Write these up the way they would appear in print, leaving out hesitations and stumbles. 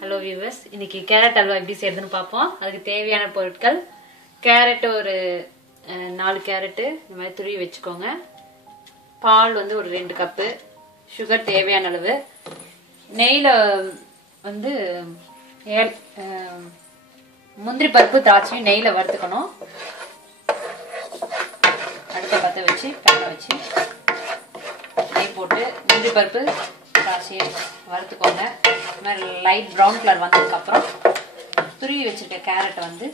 Hello viewers, இன்னைக்கு carrot halwa எப்படி செய்யறதுன்னு பார்ப்போம். அதுக்கு தேவையான பொருட்கள்: கேரட் ஒரு 4 கேரட்டு இந்த மாதிரி துருவி வச்சுக்கோங்க. பால் வந்து ஒரு 2 கப்பு, சுகர் தேவையான அளவு, நெய்யில் வந்து முந்திரி பருப்பு திராட்சையும் நெய்யில் வறுத்துக்கணும். அடுத்த பற்ற வச்சு பேனை வச்சு நெய் போட்டு முந்திரி பருப்பு திராட்சையை வறுத்துக்கோங்க. இந்த மாதிரி லைட் ப்ரௌன் கலர் வந்ததுக்கப்புறம் துருவி வச்சிருக்க கேரட்டை வந்து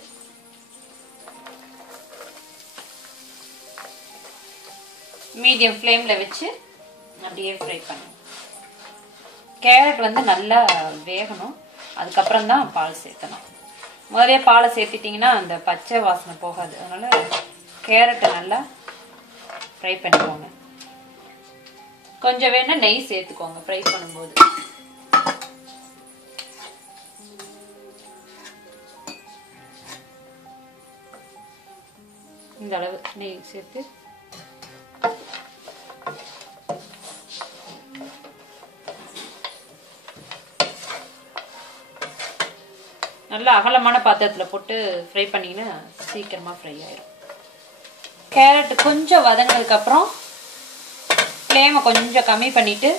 மீடியம் ஃப்ளேமில் வச்சு அப்படியே ஃப்ரை பண்ணணும். கேரட் வந்து நல்லா வேகணும், அதுக்கப்புறம் தான் பால் சேர்க்கணும். முதலே பாலை சேர்த்துட்டிங்கன்னா அந்த பச்சை வாசனை போகாது. அதனால் கேரட்டை நல்லா ஃப்ரை பண்ணிக்கோங்க. கொஞ்சம் வேணா நெய் சேர்த்துக்கோங்க ஃப்ரை பண்ணும்போது. இந்த அளவு நெய் சேர்த்து நல்லா அகலமான பாத்திரத்தில் போட்டு ஃப்ரை பண்ணிங்கன்னா சீக்கிரமாக ஃப்ரை ஆயிடும். கேரட் கொஞ்சம் வதங்கினதுக்கப்புறம் ஃப்ளேமை கொஞ்சம் கம்மி பண்ணிவிட்டு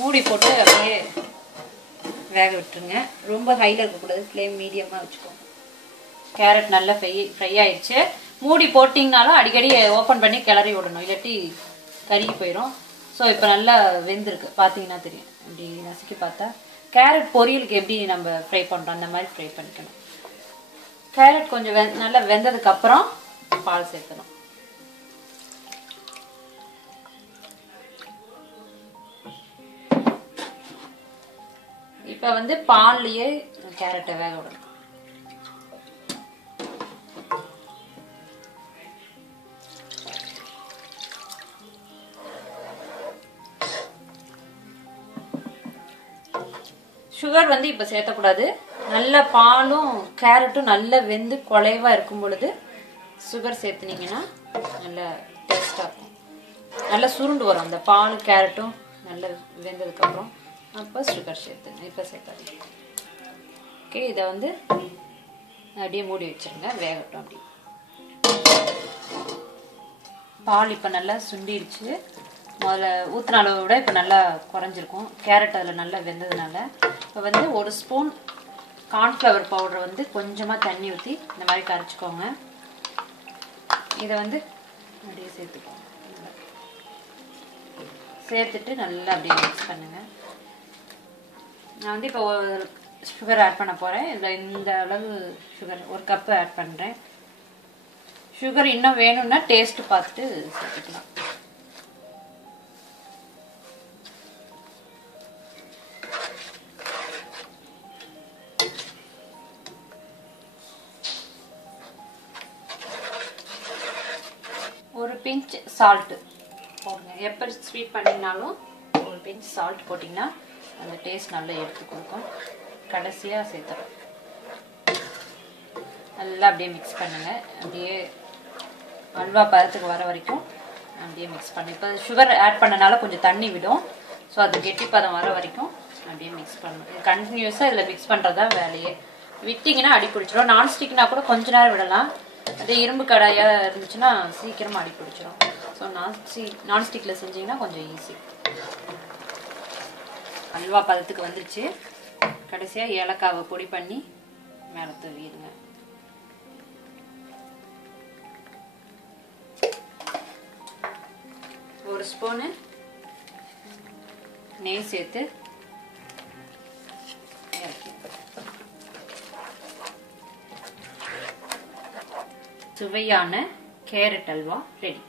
மூடி போட்டு அப்படியே வேக விட்டுருங்க. ரொம்ப ஹையில் இருக்கக்கூடாது, ஃப்ளேம் மீடியமாக வச்சுக்கோங்க. கேரட் நல்லா ஃப்ரை ஆயிடுச்சு. மூடி போட்டிங்கனாலும் அடிக்கடி ஓப்பன் பண்ணி கிளறி விடணும், இல்லாட்டி கருகி போயிடும். ஸோ இப்போ நல்லா வெந்திருக்கு, பார்த்தீங்கன்னா தெரியும். அப்படி நசுக்கி பார்த்தா கேரட் பொரியலுக்கு எப்படி நம்ம ஃப்ரை பண்ணுறோம் அந்த மாதிரி ஃப்ரை பண்ணிக்கணும். கேரட் கொஞ்சம் நல்லா வெந்ததுக்கப்புறம் பால் சேர்க்கணும். இப்போ வந்து பால்லையே கேரட்டை வேக விடணும். சுகர் வந்து இப்போ சேர்த்தக்கூடாது. நல்ல பாலும் கேரட்டும் நல்லா வெந்து குலைவா இருக்கும் பொழுது சுகர் சேர்த்துனீங்கன்னா நல்லா டேஸ்டாக இருக்கும். நல்லா சுருண்டு வரும் அந்த பாலும் கேரட்டும் நல்லா வெந்ததுக்கப்புறம். அப்போ சுகர் சேர்த்துங்க, இப்போ சேர்த்தாதீங்க. ஓகே, இதை வந்து அப்படியே மூடி வச்சுருங்க, வேகட்டும். அப்படி பால் இப்போ நல்லா சுண்டிடுச்சு. முதல்ல ஊற்றின அளவை விட இப்போ நல்லா குறைஞ்சிருக்கும். கேரட் அதில் நல்லா வெந்ததுனால இப்போ வந்து 1 ஸ்பூன் கார்ன்ஃப்ளவர் பவுடரை வந்து கொஞ்சமாக தண்ணி ஊற்றி இந்த மாதிரி கரைச்சிக்கோங்க. இதை வந்து அப்படியே சேர்த்துக்கோங்க. சேர்த்துட்டு நல்லா அப்படியே மிக்ஸ் பண்ணுங்கள். நான் வந்து இப்போ சுகர் ஆட் பண்ண போகிறேன். இதில் இந்த அளவு சுகர் 1 கப்பு ஆட் பண்ணுறேன். சுகர் இன்னும் வேணும்னா டேஸ்ட்டு பார்த்துட்டு சேர்த்துக்கலாம். ஒரு பிஞ்ச் சால்ட்டு போடுங்க. எப்போ ஸ்வீட் பண்ணிங்கனாலும் ஒரு பிஞ்ச் சால்ட் போட்டிங்கன்னா அந்த டேஸ்ட் நல்லா எடுத்து கொடுக்கும். கடைசியாக சேர்த்துறோம். நல்லா அப்படியே மிக்ஸ் பண்ணுங்கள். அப்படியே அல்வா பதத்துக்கு வர வரைக்கும் அப்படியே மிக்ஸ் பண்ணு. இப்போ சுகர் ஆட் பண்ணனால கொஞ்சம் தண்ணி விடும். ஸோ அது கெட்டி பதம் வர வரைக்கும் அப்படியே மிக்ஸ் பண்ணணும். கண்டினியூஸாக இதில் மிக்ஸ் பண்ணுறதா வேலையே. விட்டிங்கன்னா அடி பிடிச்சிடும். நான்ஸ்டிக்னா கூட கொஞ்ச நேரம் விடலாம். அதே இரும்பு கடாயாக இருந்துச்சுன்னா சீக்கிரமாக அடி பிடிச்சிடும். ஸோ நான்ஸ்டிக்கில் செஞ்சிங்கன்னா கொஞ்சம் ஈஸி. அல்வா பதத்துக்கு வந்துருச்சு. கடைசியாக ஏலக்காவை பொடி பண்ணி மேலே தூவிடுங்க. ஒரு ஸ்பூனு நெய் சேர்த்து சுவையான கேரட் அல்வா ரெடி.